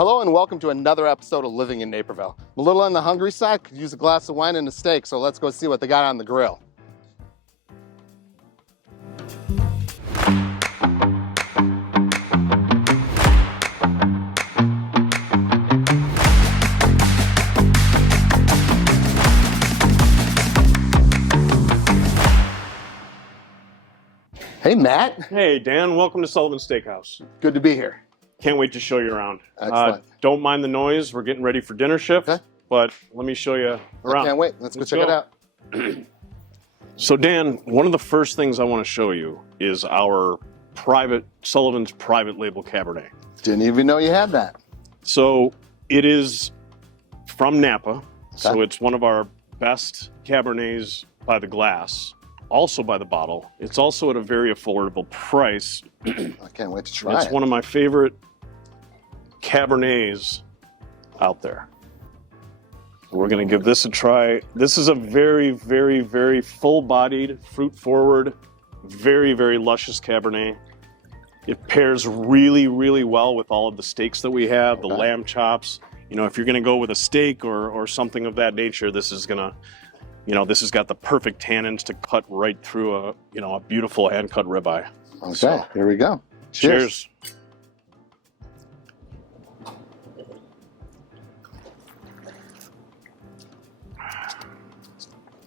Hello and welcome to another episode of Living in Naperville. I'm a little on the hungry side, could use a glass of wine and a steak, so let's go see what they got on the grill. Hey Matt. Hey Dan, welcome to Sullivan Steakhouse. Good to be here. Can't wait to show you around. Excellent. Don't mind the noise, we're getting ready for dinner shift, Okay. But let me show you around. I can't wait, let's go check it out. So Dan, one of the first things I want to show you is our Sullivan's private label Cabernet. Didn't even know you had that. So it is from Napa, Okay. so it's one of our best Cabernets by the glass. Also by the bottle. It's also at a very affordable price. I can't wait to try it. It's one of my favorite Cabernets out there. We're gonna give this a try. This is a very, very, very full-bodied, fruit-forward, very, very luscious Cabernet. It pairs really, really well with all of the steaks that we have, the lamb chops. You know, if you're gonna go with a steak or something of that nature, this is gonna, this has got the perfect tannins to cut right through a beautiful hand-cut ribeye. Okay, So, here we go. cheers.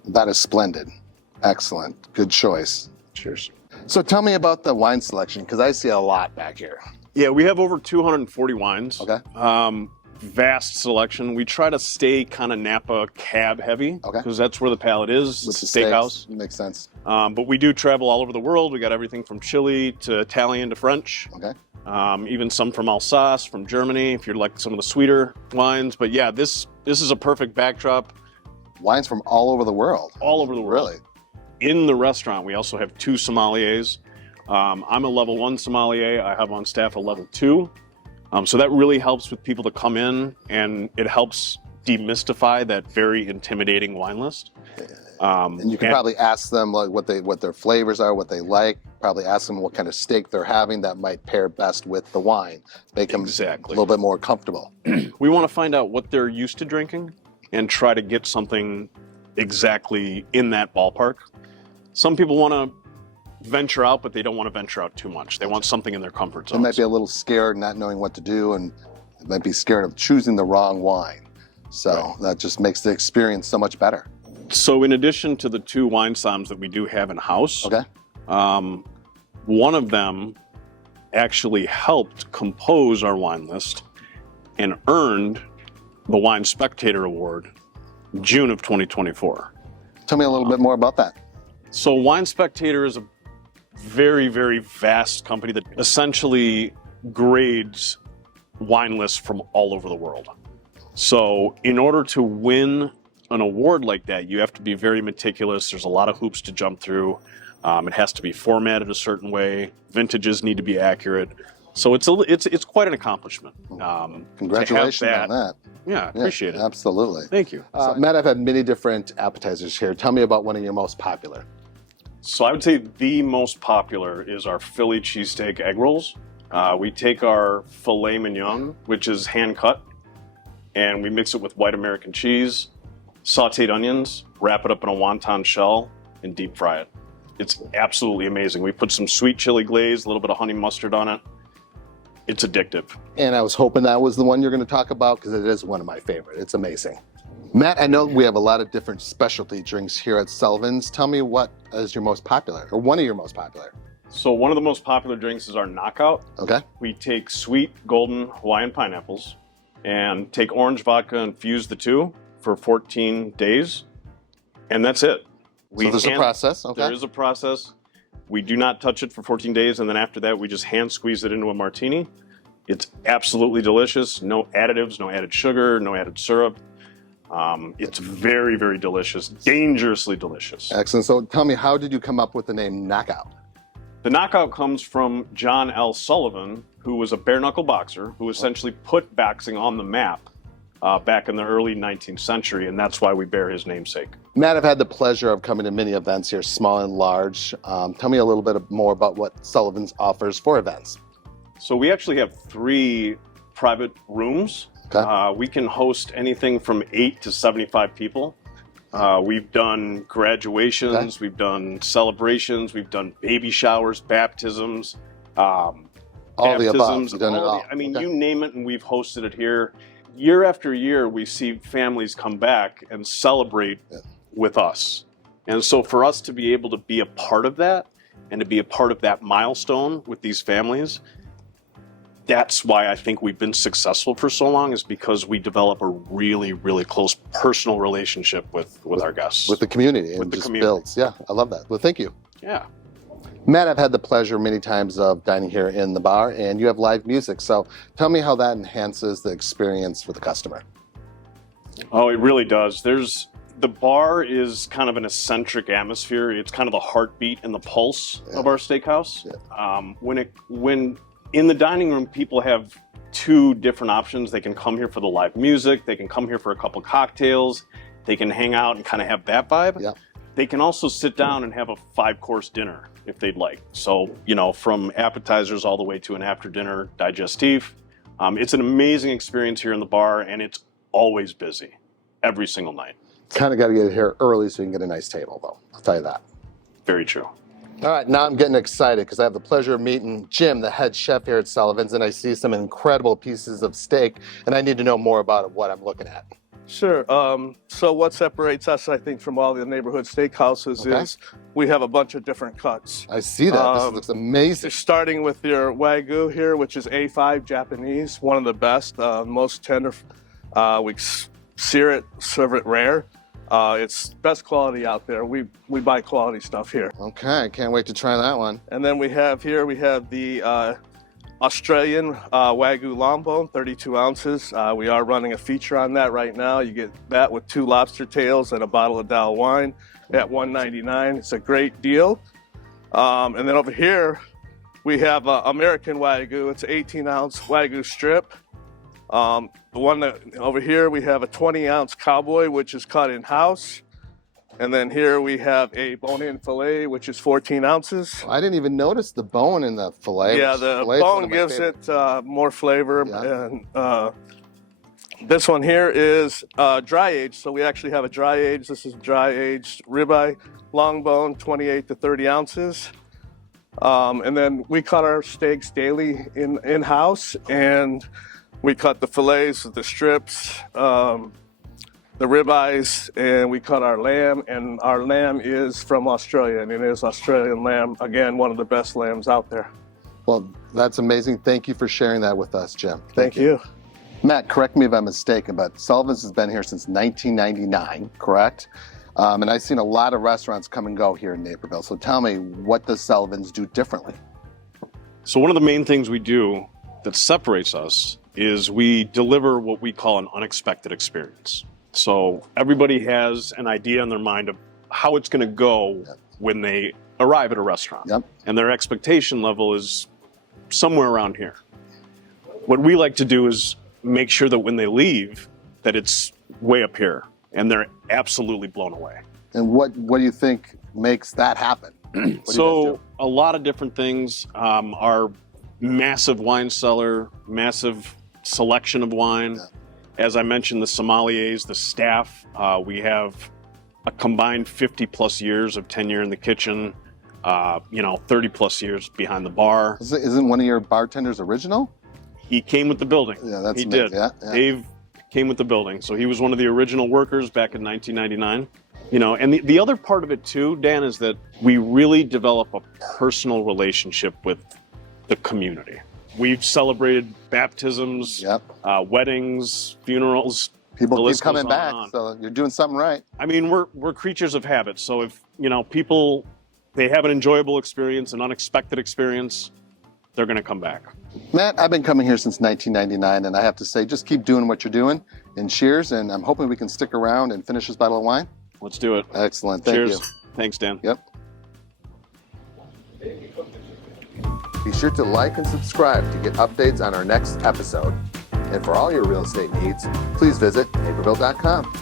That is splendid. Excellent. Good choice. Cheers. So tell me about the wine selection, because I see a lot back here. Yeah, we have over 240 wines. Okay. Vast selection. We try to stay kind of Napa cab heavy, Okay. because that's where the palate is. With It's the a steakhouse. steaks. Makes sense. But we do travel all over the world. We got everything from Chile to Italian to French. Okay. Even some from Alsace, from Germany, if you're like some of the sweeter wines. But yeah, this is a perfect backdrop. Wines from all over the world. All over the world. Really? In the restaurant, we also have 2 sommeliers. I'm a level 1 sommelier. I have on staff a level 2. So that really helps with people to come in, and it helps demystify that very intimidating wine list. And you can probably ask them like what their flavors are, what they like. Probably ask them what kind of steak they're having that might pair best with the wine. Make them a little bit more comfortable. We want to find out what they're used to drinking and try to get something exactly in that ballpark. Some people want to venture out, but they don't want to venture out too much. They want something in their comfort They zone. might be a little scared, not knowing what to do, and they might be scared of choosing the wrong wine. So that just makes the experience so much better. So in addition to the 2 wine somms that we do have in-house, Okay. one of them actually helped compose our wine list and earned the Wine Spectator Award June of 2024. Tell me a little bit more about that. So Wine Spectator is a very, very vast company that essentially grades wine lists from all over the world. So in order to win an award like that, you have to be very meticulous. There's a lot of hoops to jump through. It has to be formatted a certain way. Vintages need to be accurate. So it's quite an accomplishment. Congratulations on that. Yeah, appreciate it. Absolutely. Thank you. Matt, I've had many different appetizers here. Tell me about one of your most popular. So I would say the most popular is our Philly cheesesteak egg rolls. We take our filet mignon, which is hand cut, and we mix it with white American cheese, sauteed onions, wrap it up in a wonton shell, and deep fry it. It's absolutely amazing. We put some sweet chili glaze, a little bit of honey mustard on it. It's addictive. And I was hoping that was the one you're going to talk about, because it is one of my favorite. It's amazing. Matt, I know we have a lot of different specialty drinks here at Sullivan's. Tell me what is your most popular, or one of your most popular. So one of the most popular drinks is our Knockout. Okay. We take sweet golden Hawaiian pineapples and take orange vodka and fuse the 2 for 14 days, and that's it. So there's a process, okay. There is a process. We do not touch it for 14 days, and then after that, we just hand squeeze it into a martini. It's absolutely delicious. No additives, no added sugar, no added syrup. It's very, very delicious, dangerously delicious. Excellent. So tell me, how did you come up with the name Knockout? The Knockout comes from John L. Sullivan, who was a bare-knuckle boxer who essentially put boxing on the map back in the early 19th century, and that's why we bear his namesake. Matt, I've had the pleasure of coming to many events here, small and large. Tell me a little bit more about what Sullivan's offers for events. So we actually have 3 private rooms. Okay. We can host anything from 8 to 75 people. We've done graduations, Okay. we've done celebrations, we've done baby showers, baptisms, All the above. You've done it all. I mean, Okay. you name it, and we've hosted it here. Year after year, we see families come back and celebrate with us. And so for us to be able to be a part of that and to be a part of that milestone with these families, that's why I think we've been successful for so long, is because we develop a really, really close personal relationship with our guests. With the community. With and the just community. builds. Yeah, I love that. Well, thank you. Yeah. Matt, I've had the pleasure many times of dining here in the bar, and you have live music. So tell me how that enhances the experience for the customer. Oh, it really does. The bar is kind of an eccentric atmosphere. It's kind of the heartbeat and the pulse of our steakhouse. Yeah. When in the dining room, people have two different options. They can come here for the live music. They can come here for a couple cocktails. They can hang out and kind of have that vibe. Yeah. They can also sit down and have a 5-course dinner if they'd like. So, from appetizers all the way to an after-dinner digestif. It's an amazing experience here in the bar, and it's always busy every single night. Kind of got to get here early so you can get a nice table, though. I'll tell you that. Very true. All right, now I'm getting excited because I have the pleasure of meeting Jim, the head chef here at Sullivan's, and I see some incredible pieces of steak, and I need to know more about what I'm looking at. Sure. So what separates us, I think, from all the neighborhood steakhouses is we have a bunch of different cuts. I see that. This looks amazing. Starting with your Wagyu here, which is A5 Japanese, one of the best, most tender. We sear it, serve it rare. It's best quality out there. We buy quality stuff here. Okay, I can't wait to try that one. And then we have the Australian Wagyu long bone, 32 ounces. We are running a feature on that right now. You get that with 2 lobster tails and a bottle of Daou wine at $1.99. It's a great deal. And then over here, we have American Wagyu. It's an 18-ounce Wagyu strip. The one that over here, we have a 20-ounce cowboy, which is cut in-house. And then here we have a bone-in filet, which is 14 ounces. I didn't even notice the bone in the filet. Yeah, the bone gives it more flavor. Yeah. And this one here is dry aged. So we actually have a dry aged. This is dry aged ribeye, long bone, 28 to 30 ounces. And then we cut our steaks daily in-house, and we cut the fillets, the strips, the ribeyes, and we cut our lamb, and our lamb is from Australia, and it is Australian lamb. Again, one of the best lambs out there. Well, that's amazing. Thank you for sharing that with us, Jim. Thank you. Matt, correct me if I'm mistaken, but Sullivan's has been here since 1999, correct? And I've seen a lot of restaurants come and go here in Naperville. So tell me, what does Sullivan's do differently? So one of the main things we do that separates us is we deliver what we call an unexpected experience. So everybody has an idea in their mind of how it's going to go when they arrive at a restaurant. Yep. And their expectation level is somewhere around here. What we like to do is make sure that when they leave, that it's way up here and they're absolutely blown away. And what do you think makes that happen? So a lot of different things. Our massive wine cellar, massive selection of wine. Yeah. As I mentioned, the sommeliers, the staff, we have a combined 50 plus years of tenure in the kitchen, 30 plus years behind the bar. Isn't one of your bartenders original? He came with the building. Yeah, that's he amazing. did. Yeah. Dave came with the building. So he was one of the original workers back in 1999. And the other part of it too, Dan, is that we really develop a personal relationship with the community. We've celebrated baptisms, weddings, funerals. People keep coming back, so you're doing something right. I mean, we're creatures of habit. So if, people, they have an enjoyable experience, an unexpected experience, they're going to come back. Matt, I've been coming here since 1999, and I have to say, just keep doing what you're doing. And cheers, and I'm hoping we can stick around and finish this bottle of wine. Let's do it. Excellent. Thank Cheers. you. Thanks, Dan. Yep. Be sure to like and subscribe to get updates on our next episode. And for all your real estate needs, please visit naperville.com.